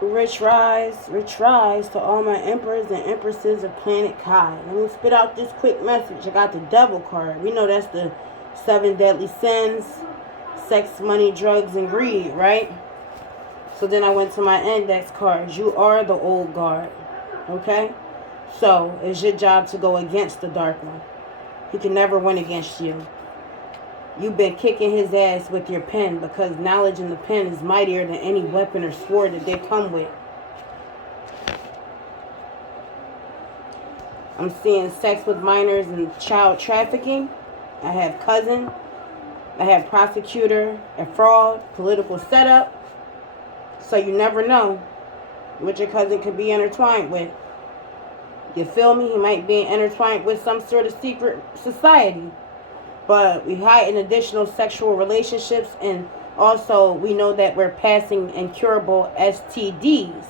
Rich rise to all my emperors and empresses of planet Kai. Let me spit out this quick message. I got the devil card. We know that's the 7 deadly sins: sex, money, drugs, and greed, right? So then I went to my index cards. You are the old guard, okay? So it's your job to go against the dark one. He can never win against you. You've been kicking his ass with your pen because knowledge in the pen is mightier than any weapon or sword that they come with. I'm seeing sex with minors and child trafficking. I have cousin. I have prosecutor and fraud, political setup. So you never know what your cousin could be intertwined with. You feel me? He might be intertwined with some sort of secret society. But we hide in additional sexual relationships, and also we know that we're passing incurable STDs.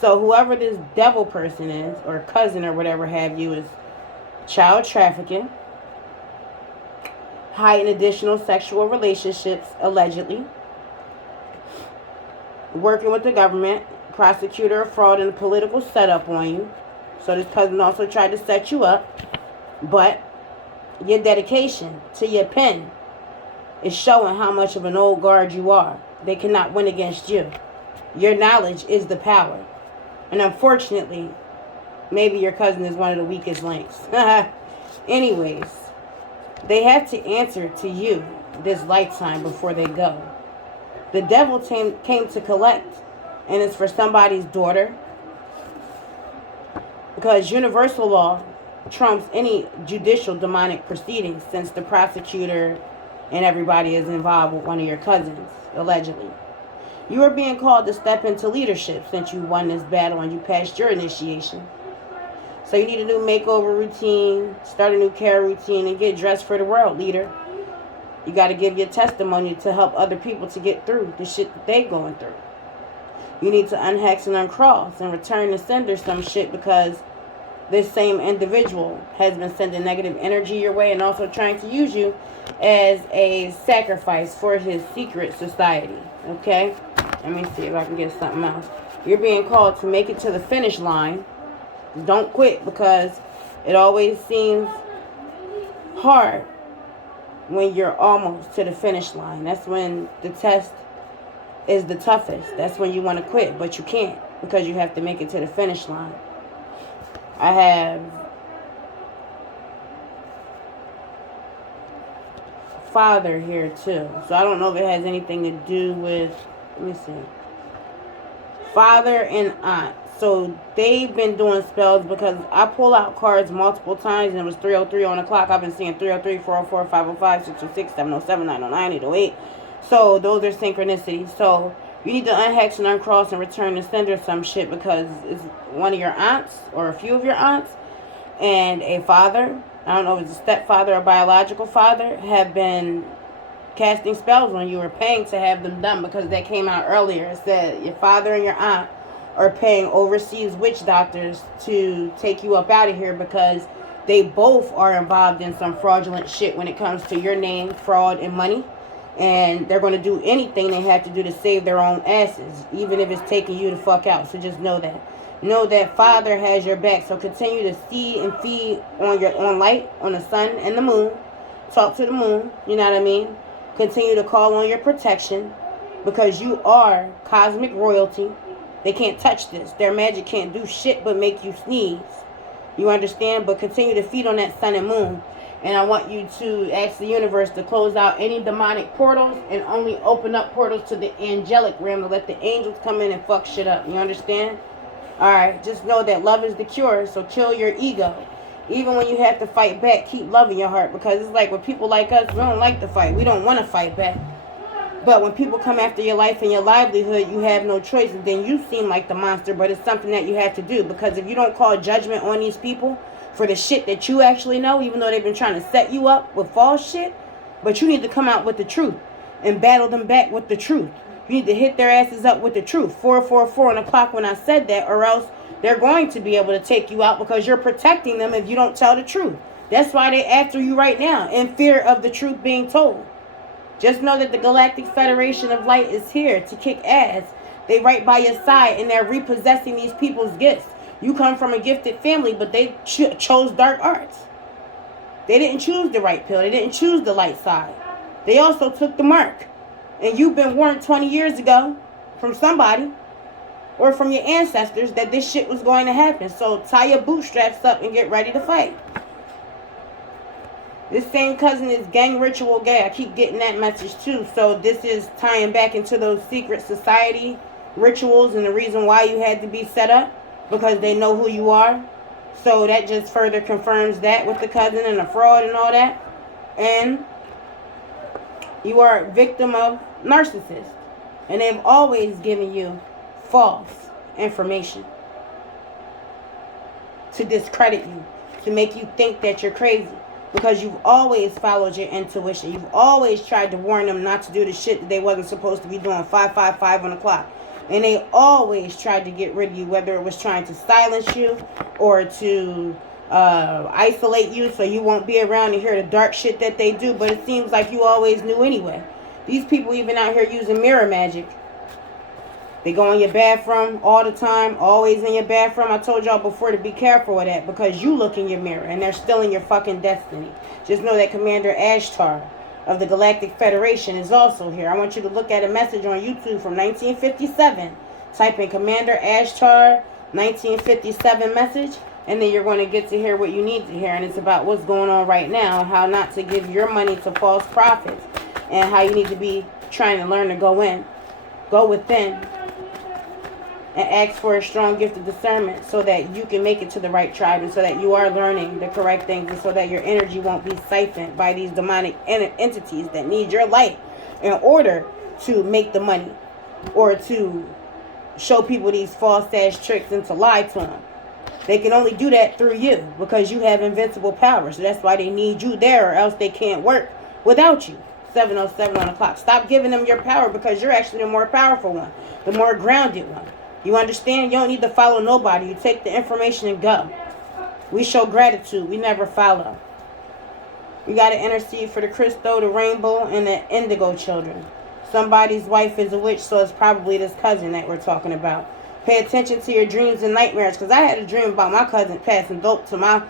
So whoever this devil person is, or cousin or whatever have you, is child trafficking, hide in additional sexual relationships, allegedly, working with the government, prosecutor of fraud, and a political setup on you. So this cousin also tried to set you up, but your dedication to your pen is showing how much of an old guard you are. They cannot win against you. Your knowledge is the power. And unfortunately, maybe your cousin is one of the weakest links. Anyways, they have to answer to you this lifetime before they go. The devil came to collect, and it's for somebody's daughter. Because universal law trumps any judicial demonic proceedings, since the prosecutor and everybody is involved with one of your cousins, allegedly. You are being called to step into leadership since you won this battle and you passed your initiation. So you need a new makeover routine, start a new care routine, and get dressed for the world, leader. You got to give your testimony to help other people to get through the shit that they going through. You need to unhex and uncross and return the sender some shit, because this same individual has been sending negative energy your way and also trying to use you as a sacrifice for his secret society. Okay? Let me see if I can get something else. You're being called to make it to the finish line. Don't quit, because it always seems hard when you're almost to the finish line. That's when the test is the toughest. That's when you want to quit, but you can't, because you have to make it to the finish line. I have father here too. So I don't know if it has anything to do with, let me see, father and aunt. So they've been doing spells, because I pull out cards multiple times and it was 303 on the clock. I've been seeing 303, 404, 505, 606, 707, 909, 808. So those are synchronicities. So you need to unhex and uncross and return the sender some shit, because it's one of your aunts or a few of your aunts and a father, I don't know if it's a stepfather or biological father, have been casting spells on you or paying to have them done, because that came out earlier. It said your father and your aunt are paying overseas witch doctors to take you up out of here, because they both are involved in some fraudulent shit when it comes to your name, fraud, and money. And they're going to do anything they have to do to save their own asses, even if it's taking you the fuck out. So just know that. Know that Father has your back. So continue to see and feed on light, on the sun and the moon. Talk to the moon, you know what I mean? Continue to call on your protection, because you are cosmic royalty. They can't touch this. Their magic can't do shit but make you sneeze. You understand? But continue to feed on that sun and moon. And I want you to ask the universe to close out any demonic portals and only open up portals to the angelic realm to let the angels come in and fuck shit up. You understand? Alright, just know that love is the cure, so kill your ego. Even when you have to fight back, keep loving your heart, because it's like with people like us, we don't like to fight. We don't want to fight back. But when people come after your life and your livelihood, you have no choice, and then you seem like the monster, but it's something that you have to do, because if you don't call judgment on these people for the shit that you actually know, even though they've been trying to set you up with false shit, but you need to come out with the truth and battle them back with the truth. You need to hit their asses up with the truth. 444 on the clock when I said that, or else they're going to be able to take you out, because you're protecting them if you don't tell the truth. That's why they're after you right now, in fear of the truth being told. Just know that the Galactic Federation of Light is here to kick ass, They right by your side, and they're repossessing these people's gifts. You come from a gifted family, but they chose dark arts. They didn't choose the right pill. They didn't choose the light side. They also took the mark. And you've been warned 20 years ago from somebody or from your ancestors that this shit was going to happen. So tie your bootstraps up and get ready to fight. This same cousin is gang ritual gay. I keep getting that message too. So this is tying back into those secret society rituals and the reason why you had to be set up, because they know who you are. So that just further confirms that with the cousin and the fraud and all that. And you are a victim of narcissists. And they've always given you false information to discredit you, to make you think that you're crazy. Because you've always followed your intuition. You've always tried to warn them not to do the shit that they wasn't supposed to be doing. 555 on the clock. And they always tried to get rid of you, whether it was trying to silence you or to isolate you so you won't be around to hear the dark shit that they do. But it seems like you always knew anyway. These people even out here using mirror magic. They go in your bathroom all the time, always in your bathroom. I told y'all before to be careful of that, because you look in your mirror and they're still in your fucking destiny. Just know that Commander Ashtar of the Galactic Federation is also here. I want you to look at a message on YouTube from 1957. Type in Commander Ashtar 1957 message, and then you're going to get to hear what you need to hear. And it's about what's going on right now, how not to give your money to false prophets, and how you need to be trying to learn to go within, and ask for a strong gift of discernment so that you can make it to the right tribe, and so that you are learning the correct things, and so that your energy won't be siphoned by these demonic entities that need your light in order to make the money or to show people these false ass tricks and to lie to them. They can only do that through you because you have invincible power. So that's why they need you there, or else they can't work without you. 7:07 on the clock. Stop giving them your power, because you're actually the more powerful one, the more grounded one. You understand? You don't need to follow nobody. You take the information and go. We show gratitude. We never follow. We got to intercede for the crystal, the rainbow, and the indigo children. Somebody's wife is a witch, so it's probably this cousin that we're talking about. Pay attention to your dreams and nightmares, because I had a dream about my cousin passing dope to my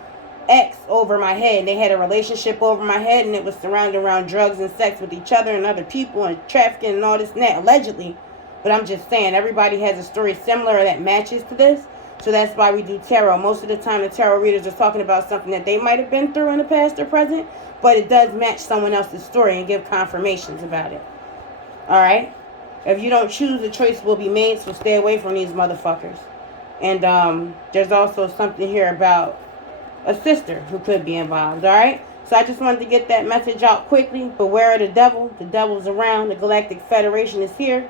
ex over my head. And they had a relationship over my head, and it was surrounded around drugs and sex with each other and other people and trafficking and all this and that, allegedly. But I'm just saying, everybody has a story similar that matches to this. So that's why we do tarot. Most of the time, the tarot readers are talking about something that they might have been through in the past or present. But it does match someone else's story and give confirmations about it. Alright? If you don't choose, the choice will be made. So stay away from these motherfuckers. And there's also something here about a sister who could be involved. Alright? So I just wanted to get that message out quickly. Beware of the devil. The devil's around. The Galactic Federation is here.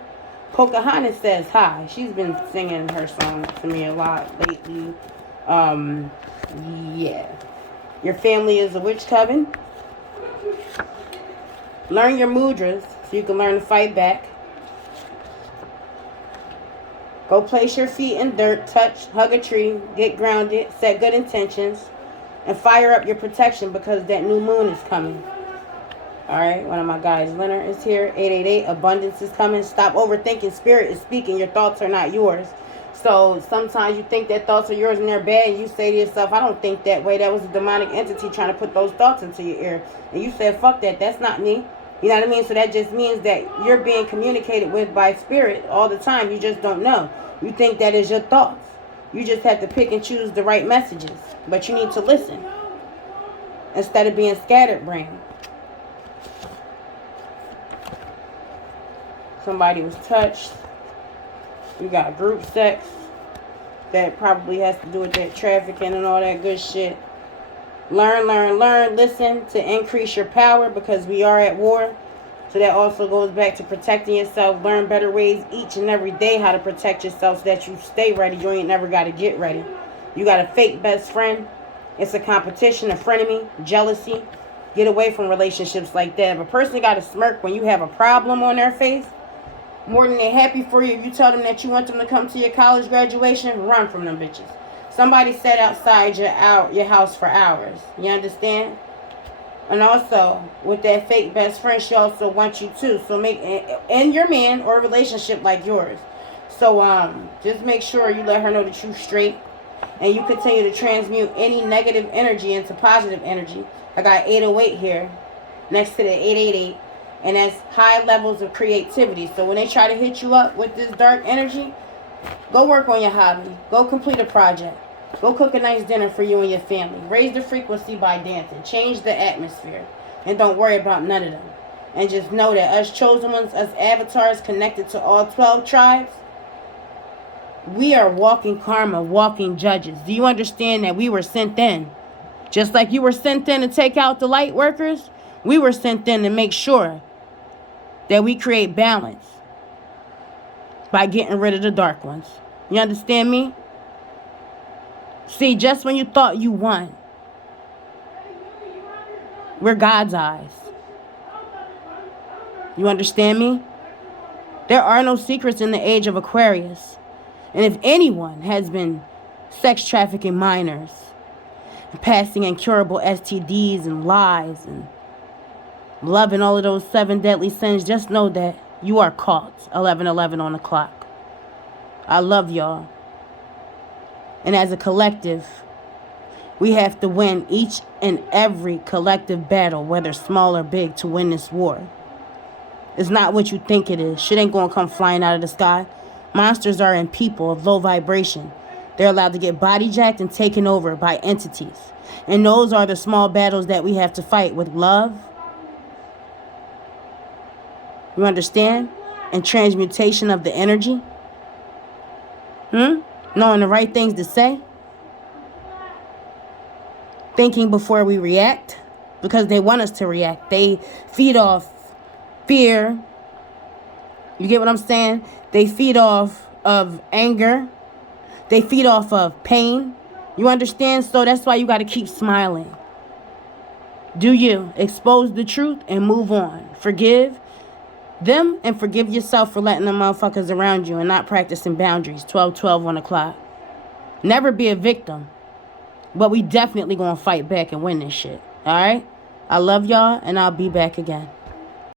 Pocahontas says hi. She's been singing her song to me a lot lately. Yeah. Your family is a witch coven. Learn your mudras so you can learn to fight back. Go place your feet in dirt, touch, hug a tree, get grounded, set good intentions, and fire up your protection, because that new moon is coming. Alright, one of my guys, Leonard, is here. 888, abundance is coming. Stop overthinking. Spirit is speaking. Your thoughts are not yours. So sometimes you think that thoughts are yours and they're bad. And you say to yourself, I don't think that way. That was a demonic entity trying to put those thoughts into your ear. And you said, fuck that. That's not me. You know what I mean? So that just means that you're being communicated with by spirit all the time. You just don't know. You think that is your thoughts. You just have to pick and choose the right messages. But you need to listen instead of being scattered brain. Somebody was touched. You got group sex. That probably has to do with that trafficking and all that good shit. Learn, listen to increase your power, because we are at war. So that also goes back to protecting yourself. Learn better ways each and every day how to protect yourself so that you stay ready. You ain't never got to get ready. You got a fake best friend. It's a competition, a frenemy, jealousy. Get away from relationships like that. If a person got a smirk when you have a problem on their face, more than they're happy for you, if you tell them that you want them to come to your college graduation, run from them bitches. Somebody sat outside your house for hours. You understand? And also, with that fake best friend, she also wants you too. So make in your man or a relationship like yours, So just make sure you let her know that you're straight, and you continue to transmute any negative energy into positive energy. I got 808 here next to the 888, and that's high levels of creativity. So when they try to hit you up with this dark energy, go work on your hobby. Go complete a project. Go cook a nice dinner for you and your family. Raise the frequency by dancing. Change the atmosphere. And don't worry about none of them. And just know that us chosen ones, us avatars connected to all 12 tribes, we are walking karma, walking judges. Do you understand that we were sent in? Just like you were sent in to take out the light workers, we were sent in to make sure that we create balance by getting rid of the dark ones. You understand me? See, just when you thought you won, we're God's eyes. You understand me? There are no secrets in the age of Aquarius. And if anyone has been sex trafficking minors, and passing incurable STDs and lies, and loving all of those 7 deadly sins, just know that you are caught. 11:11 on the clock. I love y'all. And as a collective, we have to win each and every collective battle, whether small or big, to win this war. It's not what you think it is. Shit ain't gonna come flying out of the sky. Monsters are in people of low vibration. They're allowed to get body jacked and taken over by entities. And those are the small battles that we have to fight with love. You understand? And transmutation of the energy. Knowing the right things to say. Thinking before we react. Because they want us to react. They feed off fear. You get what I'm saying? They feed off of anger. They feed off of pain. You understand? So that's why you got to keep smiling. Do you expose the truth and move on? Forgive them and forgive yourself for letting the motherfuckers around you and not practicing boundaries. 12:12 on the clock. Never be a victim. But we definitely gonna fight back and win this shit. Alright? I love y'all and I'll be back again.